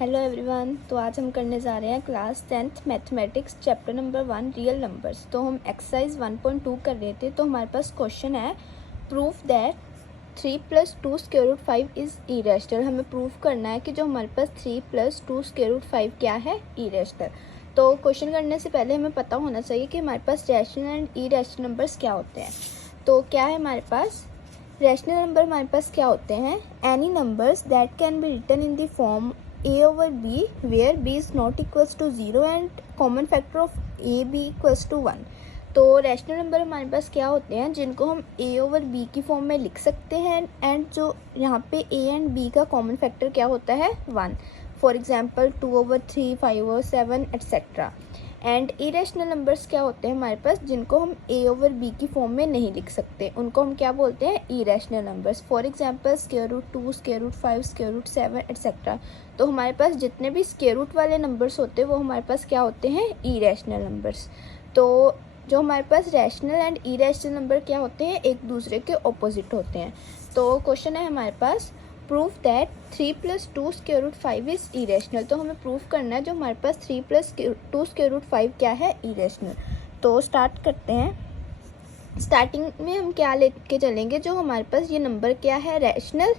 Hello everyone. तो आज हम करने जा रहे हैं class 10th mathematics chapter number 1 real numbers. तो हम एक्सरसाइज 1.2 कर रहे थे। तो हमारे पास क्वेश्चन है proof that 3 + 2 square root 5 is irrational. हमें प्रूफ करना है कि जो हमारे पास 3 + 2 स्क्वायर रूट 5 क्या है, इरेशनल। तो क्वेश्चन करने से पहले हमें पता होना चाहिए कि हमारे पास रैशनल एंड इरेशनल नंबर्स क्या होते हैं। तो क्या है हमारे पास रैशनल नंबर, हमारे पास क्या होते हैं, any numbers that can be written in the form a/b where b is not equals to 0 and common factor of a/b equals to 1। तो रैशनल नंबर हमारे पास क्या होते हैं जिनको हम a/b की फॉर्म में लिख सकते हैं एंड जो यहाँ पे a एंड b का कॉमन फैक्टर क्या होता है, 1। For example 2/3, 5/7 etcetera. And irrational numbers क्या होते हैं हमारे पास जिनको हम a/b की फॉर्म में नहीं लिख सकते, उनको हम क्या बोलते हैं, irrational numbers. For example square root 2, square root 5, square root 7 etcetera. तो हमारे पास जितने भी स्क्वायर रूट वाले नंबर्स होते हैं वो हमारे पास क्या होते हैं, इरेशनल नंबर्स। तो जो हमारे पास रैशनल एंड इरेशनल नंबर क्या होते हैं, एक दूसरे के ऑपोजिट होते हैं। तो क्वेश्चन है हमारे पास proof that 3 + 2 square root 5 is irrational. तो हमें प्रूफ करना है जो हमारे पास 3 + 2 स्क्वायर रूट 5 क्या है, इरेशनल। तो स्टार्ट करते हैं। स्टार्टिंग में हम क्या लेके चलेंगे, जो हमारे पास ये नंबर क्या है, रैशनल।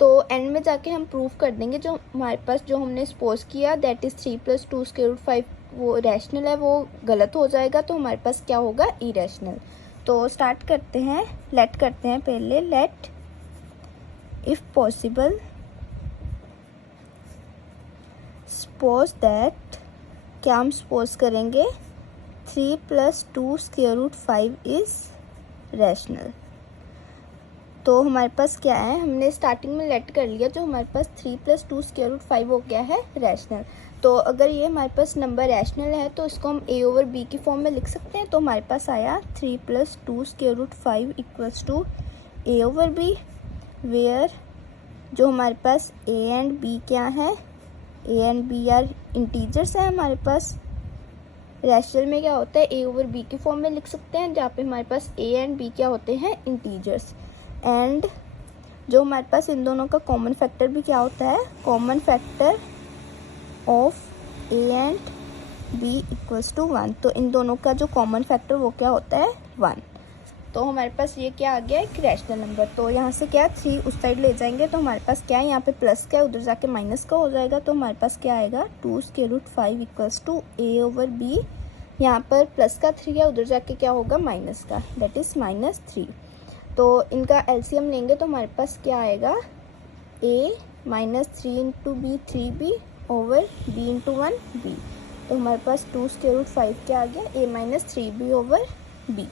तो एंड में जाके हम प्रूफ कर देंगे जो हमारे पास जो हमने सपोज किया दैट इज़ 3 + 2 स्क्वायर रूट 5 वो रैशनल है, वो गलत हो जाएगा। तो हमारे पास क्या होगा, इरेशनल। तो स्टार्ट करते हैं, लेट करते हैं पहले, let if possible suppose that, क्या हम सपोज करेंगे, 3 + 2 स्क्वायर रूट 5 इज़ रैशनल। तो हमारे पास क्या है, हमने स्टार्टिंग में लेट कर लिया, जो हमारे पास 3 + 2 स्क्वायर रूट 5 वो क्या है, रैशनल। तो अगर ये हमारे पास नंबर रैशनल है तो इसको हम a/b की फॉर्म में लिख सकते हैं। तो हमारे पास आया 3 + 2 square root 5 equals to a/b, where जो हमारे पास a एंड b क्या है, a and b are integers है हमारे पास। रैशनल में क्या होता है, a/b की फॉर्म में लिख सकते हैं, जहाँ पे हमारे पास a एंड b क्या होते हैं, इंटीजर्स। एंड जो हमारे पास इन दोनों का कॉमन फैक्टर भी क्या होता है, common factor of a and b equals to 1। तो इन दोनों का जो कॉमन फैक्टर वो क्या होता है, 1। तो हमारे पास ये क्या आ गया, एक रैशनल नंबर। तो यहाँ से क्या 3 उस साइड ले जाएंगे तो हमारे पास क्या है, यहाँ पे प्लस का है, उधर जाके माइनस का हो जाएगा। तो हमारे पास क्या आएगा, 2 square root 5 equals to a/b। यहाँ पर प्लस का 3 है, उधर जाके क्या होगा, माइनस का, दैट इज़ -3। तो इनका एलसीएम लेंगे तो हमारे पास क्या आएगा, a -3 × b 3b over b × 1 b। तो हमारे पास 2 स्क्वायर रूट 5 क्या आ गया, a -3b ओवर b।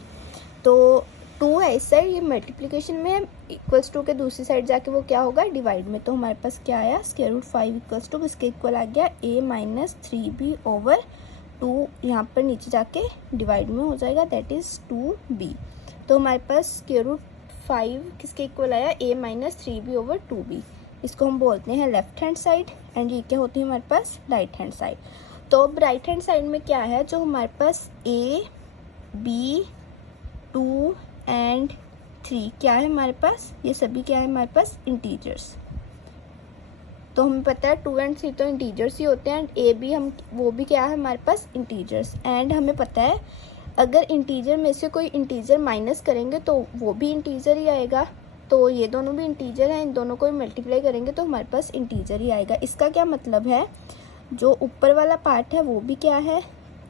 तो 2 है इस साइड, ये मल्टीप्लिकेशन में है, इक्वल्स टू के दूसरी साइड जाके वो क्या होगा, डिवाइड में। तो हमारे पास क्या आया, स्क्वायर रूट 5 इक्वल्स टू किसके इक्वल आ गया, a -3b ओवर 2, यहाँ पर नीचे जाके डिवाइड में हो जाएगा, दैट इज़ 2b। तो हमारे पास स्क्वायर रूट 5 किसके इक्वल आया, a -3b ओवर 2b। इसको हम बोलते हैं लेफ्ट हैंड साइड एंड ये क्या होती है हमारे पास, राइट हैंड साइड। तो अब राइट हैंड साइड में क्या है, जो हमारे पास a, b, 2 एंड 3 क्या है हमारे पास, ये सभी क्या है हमारे पास, इंटीजर्स। तो हमें पता है 2 एंड 3 तो इंटीजर्स ही होते हैं एंड a भी हम वो भी क्या है हमारे पास, इंटीजर्स। एंड हमें पता है अगर इंटीजर में से कोई इंटीजर माइनस करेंगे तो वो भी इंटीजर ही आएगा। तो ये दोनों भी इंटीजर हैं, इन दोनों को मल्टीप्लाई करेंगे तो हमारे पास इंटीजर ही आएगा। इसका क्या मतलब है, जो ऊपर वाला पार्ट है वो भी क्या है,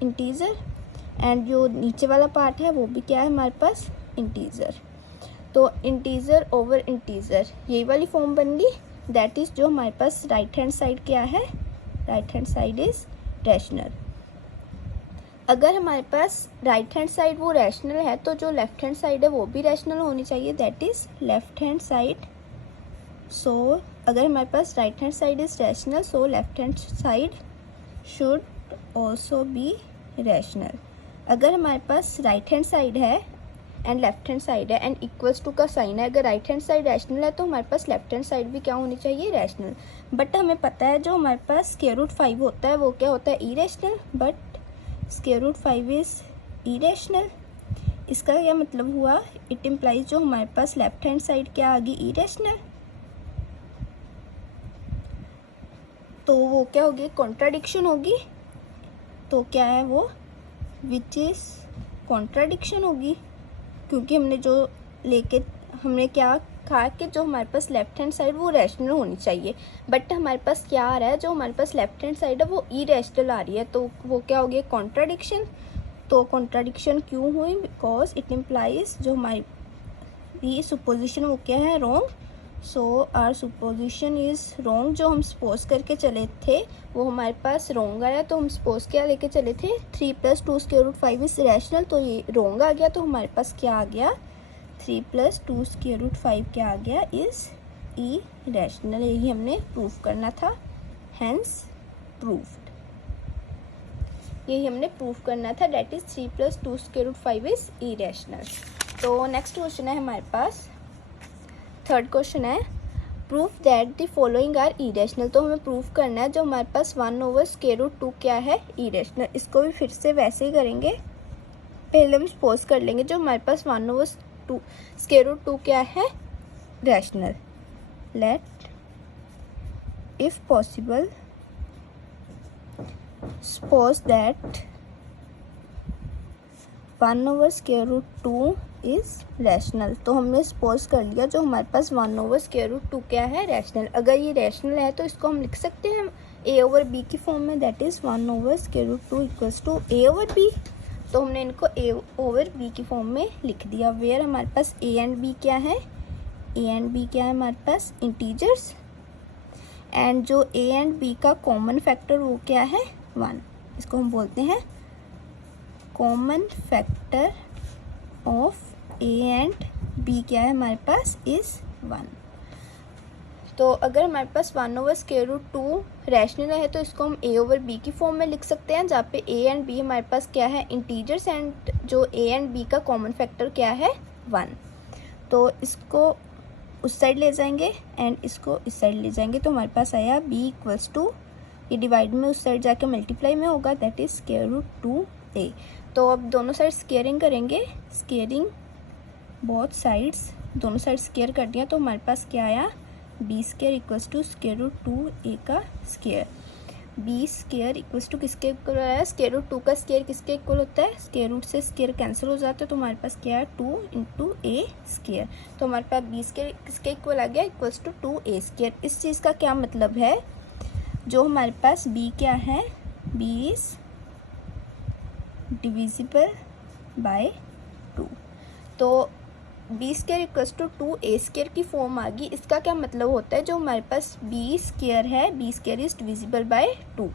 इंटीजर, एंड जो नीचे वाला पार्ट है वो भी क्या है हमारे पास, इंटीजर। तो इंटीजर ओवर इंटीजर यही वाली फॉर्म बन गई, दैट इज़ जो हमारे पास राइट हैंड साइड क्या है, right hand side is rational. अगर हमारे पास राइट हैंड साइड वो रैशनल है तो जो लेफ्ट हैंड साइड है वो भी रैशनल होनी चाहिए, that is left hand side. So अगर हमारे पास right hand side is rational, so left hand side should also be rational. अगर हमारे पास राइट हैंड साइड है एंड लेफ्ट हैंड साइड है एंड इक्वल्स टू का साइन है, अगर राइट हैंड साइड रैशनल है तो हमारे पास लेफ्ट हैंड साइड भी क्या होनी चाहिए, रैशनल। बट हमें पता है जो हमारे पास स्क्वायर रूट 5 होता है वो क्या होता है, irrational. But square root 5 is irrational. इसका क्या मतलब हुआ, इट इम्प्लाइज जो हमारे पास लेफ्ट हैंड साइड क्या आ गई, इरेशनल। तो वो क्या होगी, कॉन्ट्राडिक्शन होगी। तो क्या है वो, विच इज़ कॉन्ट्राडिक्शन होगी, क्योंकि हमने क्या कहा कि जो हमारे पास लेफ्ट हैंड साइड वो रैशनल होनी चाहिए, बट हमारे पास क्या आ रहा है, जो हमारे पास लेफ्ट हैंड साइड है वो इरेशनल आ रही है, तो वो क्या हो गया, कॉन्ट्राडिक्शन। तो कॉन्ट्राडिक्शन क्यों हुई, बिकॉज इट इम्प्लाइज जो हमारी सुपोजिशन वो क्या है, wrong. So our supposition is wrong. जो हम सपोज करके चले थे वो हमारे पास रॉन्ग आया, तो हम सपोज क्या लेके चले थे, 3 + 2 √ 5 इज़ रैशनल, तो ये रॉन्ग आ गया। तो हमारे पास क्या आ गया, 3 + 2 √ 5 क्या आ गया, इज़ इरेशनल। यही हमने प्रूव करना था, हैंस प्रूव्ड। यही हमने प्रूव करना था, डेट इज़ 3 + 2 √ 5 इज़ इरेशनल। तो नेक्स्ट क्वेश्चन है हमारे पास, थर्ड क्वेश्चन है, proof that the following are irrational. तो हमें प्रूफ करना है जो हमारे पास 1/√2 क्या है, इरेशनल। इसको भी फिर से वैसे ही करेंगे, पहले हम सपोज कर लेंगे जो हमारे पास 1/√2 क्या है, rational. Let if possible suppose that 1/√2 is rational. तो हमने सपोज कर लिया जो हमारे पास 1/√2 क्या है, रैशनल। अगर ये रैशनल है तो इसको हम लिख सकते हैं a/b की फॉर्म में, दैट इज़ 1/√2 = a/b। तो हमने इनको a/b की फॉर्म में लिख दिया, वेयर हमारे पास a एंड b क्या है, a एंड b क्या है हमारे पास, इंटीजर्स, एंड जो a एंड b का कॉमन फैक्टर वो क्या है, 1। इसको हम बोलते हैं common factor of a and b क्या है हमारे पास, इज़ 1। तो अगर हमारे पास 1/√2 रैशनल है तो इसको हम a/b की फॉर्म में लिख सकते हैं, जहाँ पे a एंड b हमारे पास क्या है, इंटीजर्स, एंड जो a एंड b का कॉमन फैक्टर क्या है, 1। तो इसको उस साइड ले जाएंगे एंड इसको इस साइड ले जाएंगे, तो हमारे पास आया b = ये डिवाइड में उस साइड जाके मल्टीप्लाई में होगा, दैट इज़ √2a। तो अब दोनों साइड स्केयरिंग करेंगे, स्केयरिंग बोथ साइड्स, दोनों साइड स्केयर कर दिया, तो हमारे पास क्या आया, b² = √2a का स्केयर। b² = किसके इक्वल आया, √2 का स्केयर किसके इक्वल होता है, स्केयर रूट से स्केयर कैंसिल हो जाता है, तो हमारे पास क्या है, 2 × a²। तो हमारे पास b² किसके इक्वल आ गया, = 2a²। इस चीज़ का क्या मतलब है, जो हमारे पास b क्या है, b इज़ डिविजिबल बाय 2। तो b² = 2a² की फॉर्म आ गई। इसका क्या मतलब होता है, जो हमारे पास b² है, b² इज़ डिविजिबल बाय 2।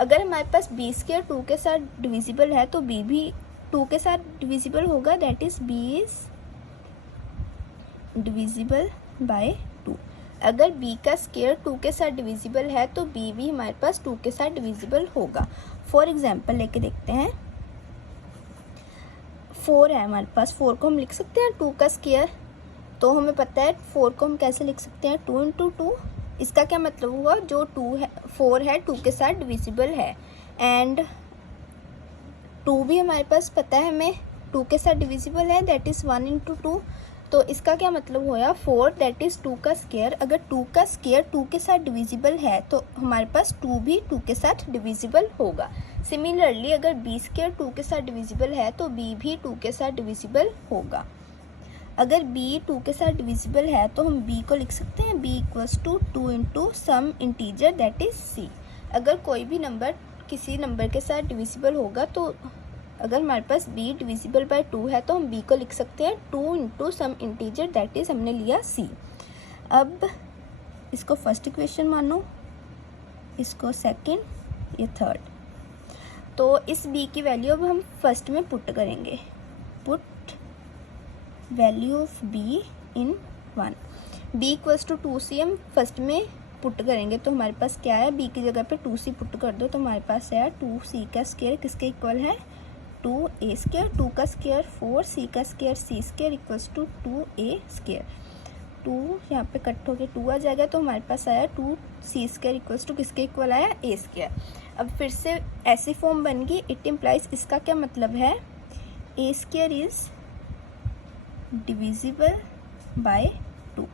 अगर हमारे पास b² 2 के साथ डिविजिबल है तो b भी 2 के साथ डिविजिबल होगा, that is b is divisible by 2। अगर b का स्केयर 2 के साथ डिविजिबल है तो b भी हमारे पास 2 के साथ डिविजिबल होगा। फॉर एग्जांपल लेके देखते हैं, 4 है हमारे पास, 4 को हम लिख सकते हैं 2 का स्केयर। तो हमें पता है 4 को हम कैसे लिख सकते हैं, 2 × 2। इसका क्या मतलब हुआ, जो 4 है 2 के साथ डिविजिबल है, एंड 2 भी हमारे पास पता है हमें 2 के साथ डिविजिबल है, दैट इज़ 1 × 2। तो इसका क्या मतलब होया, 4 दैट इज़ 2 का स्केयर। अगर 2 का स्केयर 2 के साथ डिविजिबल है तो हमारे पास 2 भी 2 के साथ डिविजिबल होगा। सिमिलरली अगर b² 2 के साथ डिविजिबल है तो b भी 2 के साथ डिविजिबल होगा। अगर b 2 के साथ डिविजिबल है तो हम b को लिख सकते हैं b = 2 × some integer that is c। अगर कोई भी नंबर किसी नंबर के साथ डिविजिबल होगा, तो अगर हमारे पास b डिविजिबल बाय 2 है तो हम b को लिख सकते हैं 2 × सम इंटीजर दैट इज़ हमने लिया c। अब इसको फर्स्ट इक्वेशन मानो, इसको सेकंड, ये थर्ड। तो इस b की वैल्यू अब हम फर्स्ट में पुट करेंगे, put value of b in 1। b = 2c हम फर्स्ट में पुट करेंगे, तो हमारे पास क्या है, b की जगह पे 2c पुट कर दो, तो हमारे पास है 2c का स्केयर किसके इक्वल है, 2a²। 2 का स्केयर 4, c का स्केयर c² = 2a²। 2 यहाँ पे कट होके 2 आ जाएगा, तो हमारे पास आया 2c² = किसके इक्वल आया, a²। अब फिर से ऐसी फॉर्म बन गई, इट इम्प्लाइज, इसका क्या मतलब है, a² इज़ डिविजिबल बाय 2।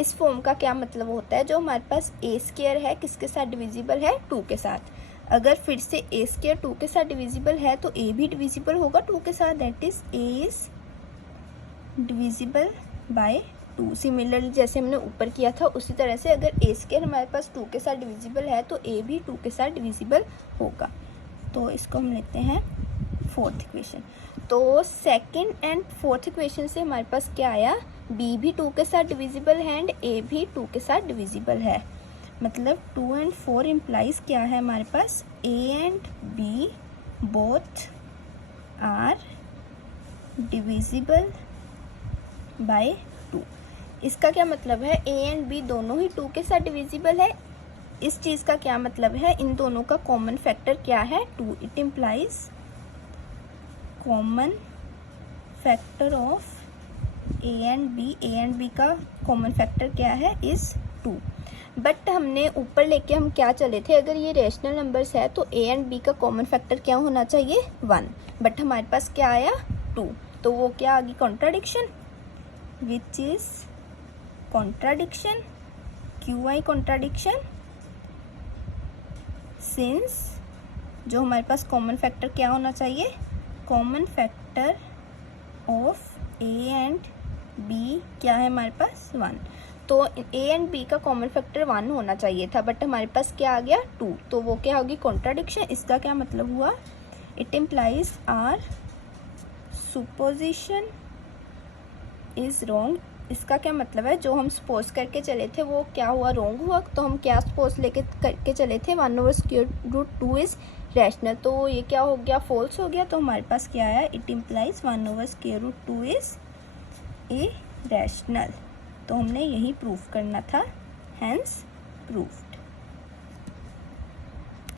इस फॉर्म का क्या मतलब होता है, जो हमारे पास ए स्क्वायर है किसके साथ डिविजिबल है, 2 के साथ। अगर फिर से ए स्क्वायर 2 के साथ डिविजिबल है तो ए भी डिविजिबल होगा 2 के साथ, that is a is divisible by 2। Similarly जैसे हमने ऊपर किया था उसी तरह से अगर ए स्क्वायर हमारे पास 2 के साथ डिविजिबल है तो ए भी 2 के साथ डिविजिबल होगा। तो इसको हम लेते हैं फोर्थ इक्वेशन। तो सेकंड एंड फोर्थ इक्वेशन से हमारे पास क्या आया, बी भी 2 के साथ डिविजिबल है एंड ए भी 2 के साथ डिविजिबल है। मतलब 2 एंड 4 इम्प्लाइज क्या है हमारे पास, A and B both are divisible by 2। इसका क्या मतलब है, ए एंड बी दोनों ही 2 के साथ डिविजिबल है। इस चीज़ का क्या मतलब है, इन दोनों का कॉमन फैक्टर क्या है, 2। It implies common factor of A and B का कॉमन फैक्टर क्या है, इज 2। बट हमने ऊपर लेके हम क्या चले थे, अगर ये रेशनल नंबर्स है तो ए एंड बी का कॉमन फैक्टर क्या होना चाहिए, 1। बट हमारे पास क्या आया, 2। तो वो क्या आ गई, कॉन्ट्राडिक्शन, विच इज कॉन्ट्राडिक्शन, क्यू आई कॉन्ट्राडिक्शन, सिंस जो हमारे पास कॉमन फैक्टर क्या होना चाहिए, common factor of A and B क्या है हमारे पास, 1। तो ए एंड बी का कॉमन फैक्टर 1 होना चाहिए था, बट हमारे पास क्या आ गया, 2। तो वो क्या होगी, कॉन्ट्राडिक्शन। इसका क्या मतलब हुआ, it implies our supposition is wrong. इसका क्या मतलब है, जो हम सपोज करके चले थे वो क्या हुआ, रॉन्ग हुआ। तो हम क्या सपोज लेके करके चले थे, 1/√2 इज रैशनल। तो ये क्या हो गया, फॉल्स हो गया। तो हमारे पास क्या आया, it implies 1/√2 is a rational. तो हमने यही प्रूफ करना था, हैंस प्रूफ।